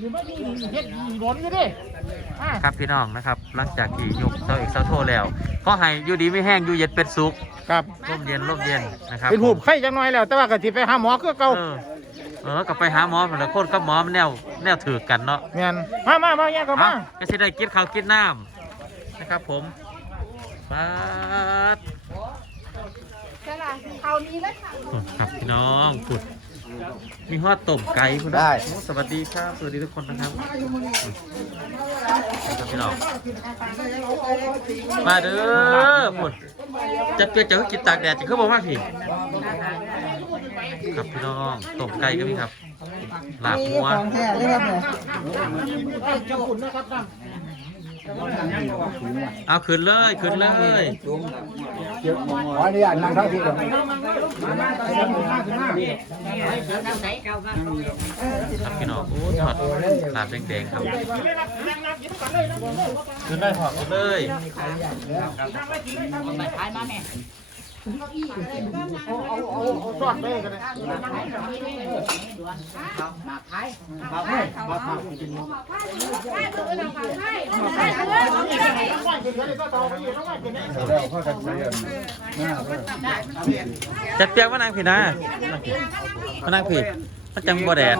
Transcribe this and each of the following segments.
หรือไม่มีเฮ็ดหลนอยู่ดิอ่าครับพี่น้องนะครับ หลังจากที่ยกเสาเอกเสาโทแล้วก็ให้อยู่ดีไม่แห้งอยู่เย็นเป็นสุขครับร่มเย็นร่มเย็นนะครับเป็นหูบไข่จังน้อยแล้ว แต่ว่าก็สิไปหาหมอคือเก่าเออเออก็ไปหาหมอผลโคตรกับหมอมันแนวแนวถือกันเนาะแม่นมามามาแยกกันมา เอ้าก็สิได้กินข้าวกินน้ำนะครับผมปาดจะล่ะเอานี้เลยค่ะ ครับพี่น้องปุด มีฮอดต้มไก่คุณได้สวัสดีครับ สวัสดีทุกคนนะครับครับพี่น้องมาเด้อปุดจะเปียกจะกินตากแดดจะเขาบอกว่าพี่ ครับพี่น้องต้มไก่ก็มีครับลาบหัว ของแท้เลยครับเนี่ยเจ้าคุณนะครับนะเอาขึ้นเลยขึ้นเลย ขออนุญาตนั่งทั้งที่ก่อน ครับพี่น้องโอ้ทอดลาบแดงๆครับขึ้นได้หอมเลยมันเลย เอาเอาเอาเลยแล้วพ่อกันเสียหน้าเพื่อนจัดเปียกมานางผีนะมานาง พี่มันจังบ่แดด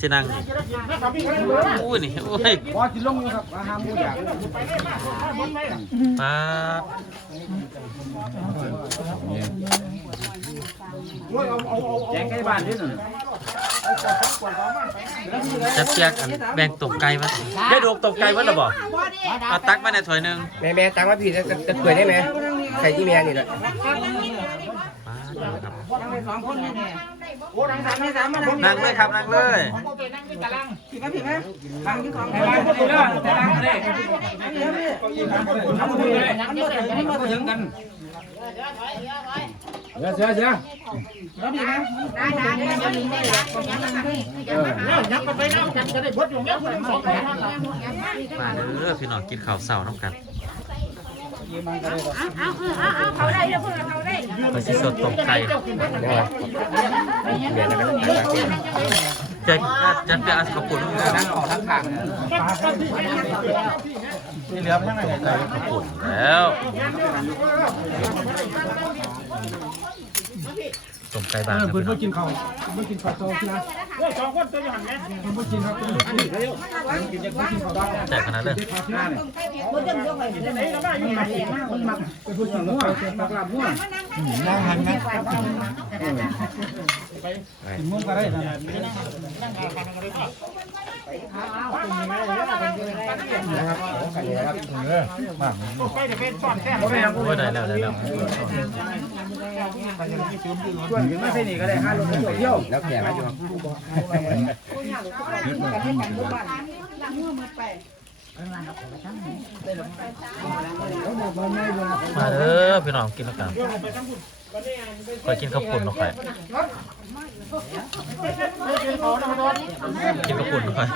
สินั่งอู้นี่โอ้ยพอจิลงอยู่ครับอาหารหมูอยากมาแจกใกล้บ้านที่สุดจัดเปียกอันแบ่งตกไก่มาได้ดวงตกไก่มาแล้วบ่เอาตักมาในถ้วยหนึงแม่แม่ตังว่าพี่จะจะเปิดได้ไหมใส่ที่แม่นี่แหละ มาครับโอ้ดังสามไม่สามมานั่งเลยครับนั่งเลยนั่งที่ตารางผิดไหมผิดไหมฟังที่ของตารางก็ดีแล้วตารางก็ดีมันเยอะเลยมันเยอะถึงกันเสียเสียเสียแล้วผิดไหมได้ได้ได้ได้ได้ได้ยับกันไปแล้วกันจะได้บดอยู่เงี้ยสองคนมาเด้อพี่น้องกินข้าวเช้าน้ำกัน เอาเอาเอาเขาได้เดี๋ยวพวกเขาได้ไปสิสดตกไก่แม่นะครับจะจะจะเอาข้าวปุ้นมานั่งออทั้งขังนี่เหลือทั้งไหนใจข้าวปุ้นแล้ว ต้มไก่บ้านครับเพื่อนพี่น้เพื่อองกินข้าวเพื่อกินข้าวโซ่ที่นะโอ้สองคนตัวอยู่หันไงเพื่อนกินครับอันนี้เร็วกินจะกินข้าวบ้านแต่ขนาดเลยข้าวที่นั่นคนยังยกไปเลยไอ้เราได้อยู่ไหนเป็นผู้หญิงมั่วเป็นปากลาบมั่วนั่ นั่งหันนะกินมั่วก็ได้นะนะครับกันเลยครับเออมาไปเดี๋ยวเป็นสอนแค่โอ้ยได้แล้วได้แล้วส่วนไม่ใช่นี่ก็ได้ห้าลงเที่ยวแล้วแขกนะจ๊ะ มาเด้อพี่น้องกินแล้วกันคอยกินข้าวปุ้นหน่อยกินข้าวปุ้นหน่อย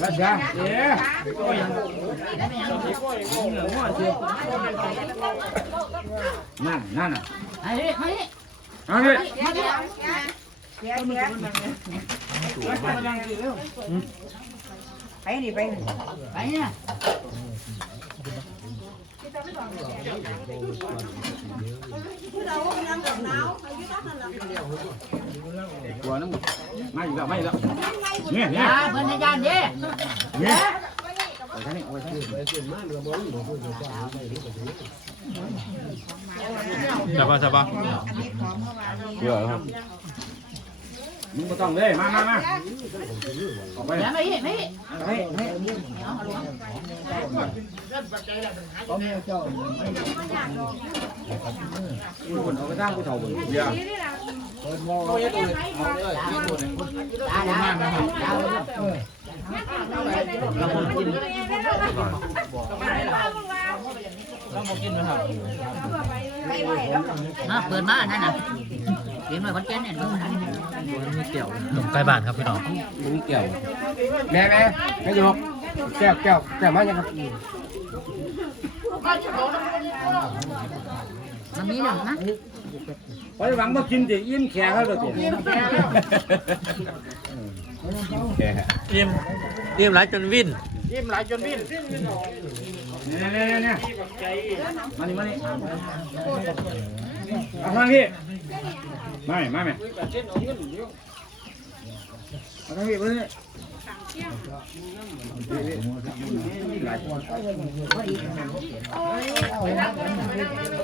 แล้วจ้าเอ๊ะนั่นนั่นอะไอ้ไอ้ เอาเลยไปนี่ไปไปเนี่ยกลัวน้ำไม่แล้วไม่แล้วเนี่ยเนี่ยอ่าเพิ่นอาจารย์เด้เนี่ยจับป่ะจับป่ะเยอะครับ มึงไม่ต้องเลยมามามาออกไปเดี๋ยวไม่ไม่เฮ้ยเฮ้ยคนเอาไปตั้งกูเท่าบุญเยอะได้ได้ได้นะเปิดมานั่นน่ะ เห็นไหมคนแก่เนี่ยดูนะต้มไก่บ้านครับพี่น้องมึงเกี่ยวแม่แม่แม่ยกแก้วแก้วแก้วมายังครับมันมีหนึ่งนะไปหวังมากินดิอิ่มแขกเขาเลยดิแกอิ่มอิ่มหลายจนวิ่นยิ้มหลายจนวิ่นเนี่ยเนี่ยเนี่ยมานี่มานี่เอาทางพี่ มาไหมมาไหมเอาทางพี่มานี่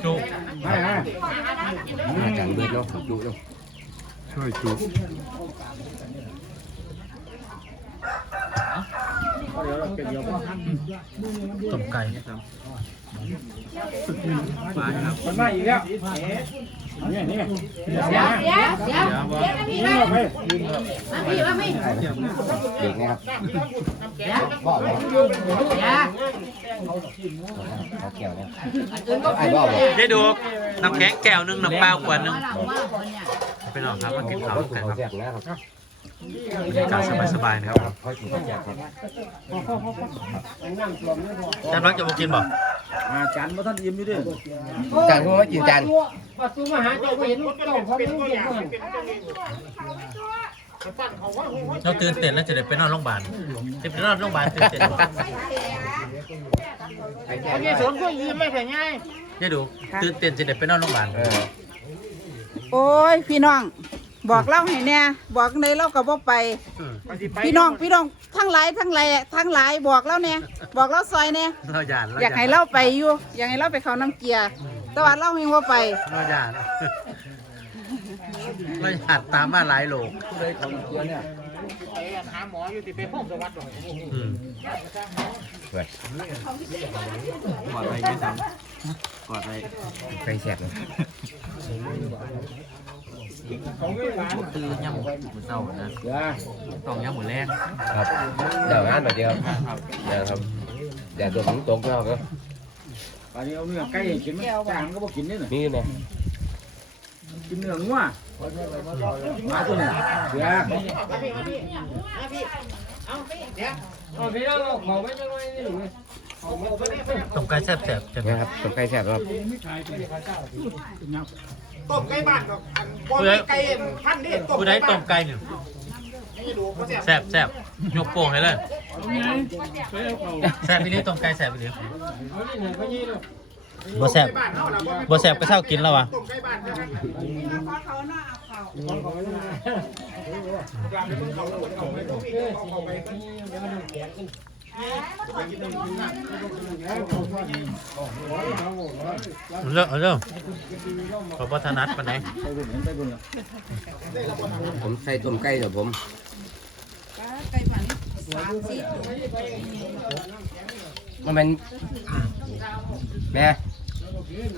จุมาไหมอาจารย์เบิดเนาะจุเนาะช่วยจุต้มไก่ มันมาอีกแล้วนี่นี่เดี๋ยวเดี๋ยวเดี๋ยวเดี๋ยวนะพี่นี่นะไปมาพี่มาพี่เด็กนะครับเดี๋ยวบอกเลยเดี๋ยวเขาแก้วเนี่ยอื่นก็ไอ้บอกเลยได้ดูน้ำแข็งแก้วหนึงน้ำเปล่าขวดหนึงหลังว่าคนเนี่ยไปนอนครับมากินข้าวกันครับแซ่บนะครับบรรยากาศสบายๆนะครับค่อยกินข้าวแซ่บครับจานรักจะมากินบ่ อาจารย์มาท่านยิ้มอยู่ด้วยจานเขาไม่กินจานประตูมาหาเจ้าเห็นเจ้าเป็นตัวอย่างเป็นปั้นเขาว่าเราตื่นเต้นแล้วจะได้ไปนอนโรงพยาบาลจะไปนอนโรงพยาบาลตื่นเต้นโอเคสวนก็ยิ้มไม่ใช่ง่ายได้ดูตื่นเต้นจะได้ไปนอนโรงพยาบาลเออโอ้ยพี่น้อง บอกเล่าให้แน่บอกในเล่ากับว่าไปอืมพี่น้องพี่น้องทั้งหลายทั้งหลายทั้งหลายบอกเล่าเนี่ยบอกเล่าซอยเนี่ยเราหยานอยากให้เล่าไปอยู่อยากให้เล่าไปเขาน้ำเกียร์แต่ว่าเล่าไม่ว่าไปเราหยานเราหยานตามมาหลายโลผู้ใดของตัวเนี่ยไปหาหมออยู่ที่เป็นห้องสวัสดิ์อืมเปิดกอดอะไรยี่สังกอดอะไรไก่แซ่บเลย คือย่ำหมูเศร้านะเดี๋ยวต้องย่ำหมูแรกครับเดี๋ยวงานแบบเดียวเดี๋ยวครับเดี๋ยวตัวผมตกแล้วครับอันนี้เอาเนื้อไก่กินไหมจางก็บ่กินนี่น่ะนี่นะกินเนื้องัวมาตัวนี้เสือต้มไก่แซ่บๆใช่ไหมนะครับตัวไก่แซ่บครับ ต้มไก่บ้านก็อันบอลไก่พันนี่ต้มผู้ใดต้มไก่เนี่ยนี่ดูเขาเสียแซ่บแซ่บยกโป่งให้เลยแซ่บไปเลยต้มไก่แซ่บไปเลยบ่แซ่บบ้านเฮาล่ะบ่แซ่บก็เศร้ากินแล้ววะ ต้มไก่บ้านใช่ไหมเอาเริ่ม เอาเริ่มขอบ่ถนัดปานไหนผมใส่ต้มไก่เดี๋ยวผมไก่มันสามสี่มันเป็นแม่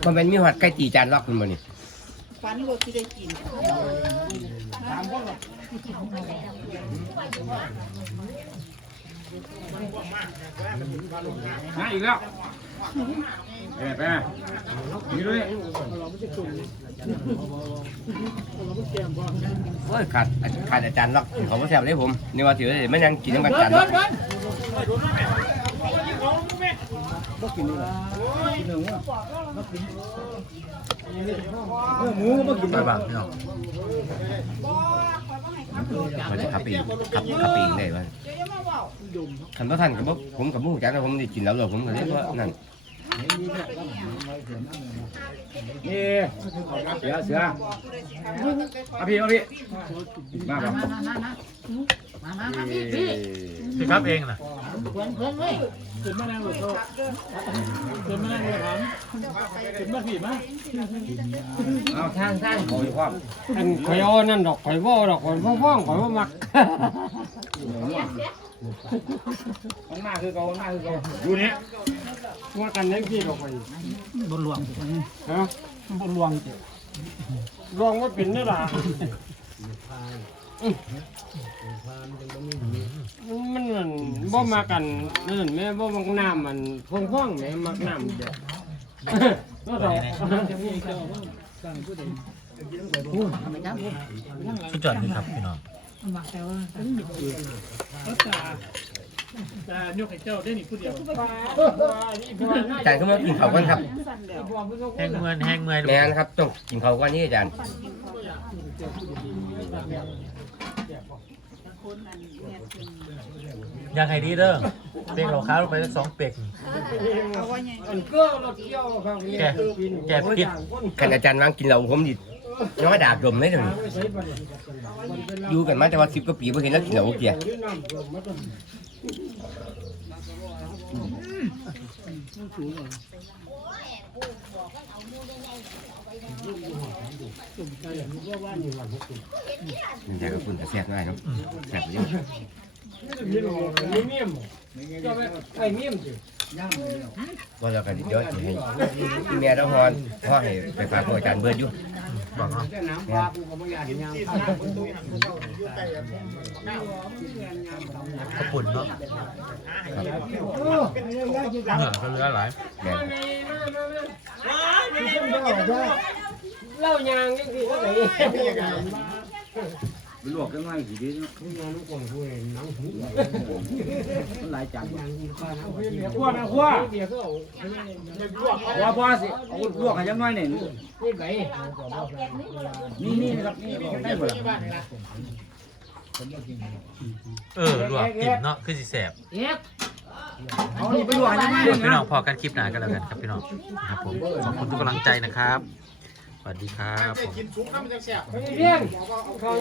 มันเป็นมีหอดไก่ตีจานล็อกมันบ่นี่ฟันรถที่ได้กินสามคนหรอาอีกแล้วไปไปนี่ด้วยโอ้ยขาดขาดอาจารย์ล็อกเขาไม่แซ่บเลยผมนี่ว่าถือไม่ยังกินน้ำกันจาน ก็กินนี่แหละกินเนื้อกเนื้อหมูมากินไปบ้างพี่น้องมันจะขับปีขับขับปีได้ว่าคันว่าท่านกับผมกับผู้จักนะผมได้กินแล้วเลยผมก็เรียกว่านั่น นี่เสือเสือมาพี่มาพี่มาครับมามามามามามาพี่พี่พี่ครับเองน่ะเพื่อนเพื่อนเว้ยเอาทางทางขออีกความอันข่อยเอานั่นดอกข่อยว่าดอกข่อยว่าว่างข่อยว่ามักมันมาคือเก่ามันมาคือเก่าอยู่นี่ ว่ากันยังพี่ดอกข่อยบนหลวงฮะบนหลวงจ้ะรองว่าเป็นนี่ล่ะมันมันบ่มากันนั่นแม่บ่มักน้ำมันพ่องๆแม่มักน้ำเดียวก็ดอกสุดยอดเลยครับพี่น้อง อาจารย์ก็มากินข้าวก่อนครับแห้งเมือนแห้งเมือนแม่นครับต้องกินข้าวก่อนนี่อาจารย์ยังไงดีเด้อเปียกเราค้าลงไปสักสองเปียกอันเก็รถเกี่ยวครับแกแกพิษคันอาจารย์วางกินเหล้าผมดิน้อยดาบดมเลยเดี๋ยวนี้อยู่กันมาแต่ว่าสิบกว่าปีไม่เห็นแล้วกินเหล้าเกีย มันจะกับคุณแต่แซ่บง่ายเนาะแซ่บเยอะมีเมียมเจ้าไอ้เมียมสิก็แล้วกันเดี๋ยวจะให้แม่ต้องฮอนพ่อให้ไปฝากผู้อาจารย์เบิร์ดอยู่ บอกเนาะแต่น้ำปลากูก็เหลือยายางที่พาสร้างดีก็ไหน เขาอยู่ใกล้กันขอบคุณเนาะเหงื่อก็เหลือหลายแม่เล่ายางยังสิว่าไงไปลวกกันง่ายสิดีเนาะหลายจังขั้วนะขั้วว่าพอสิเอาลวกให้ยังน้อยนี่นี่ไงนี่นี่ครับนี่ได้เบิดเออลวกกินเนาะคือสิแสบเอาไปลวกให้ยังน้อยพี่นี่น้องพอกันคลิปหน้ากันแล้วกันครับพี่น้องครับผมขอบคุณทุกกำลังใจนะครับสวัสดีครับผม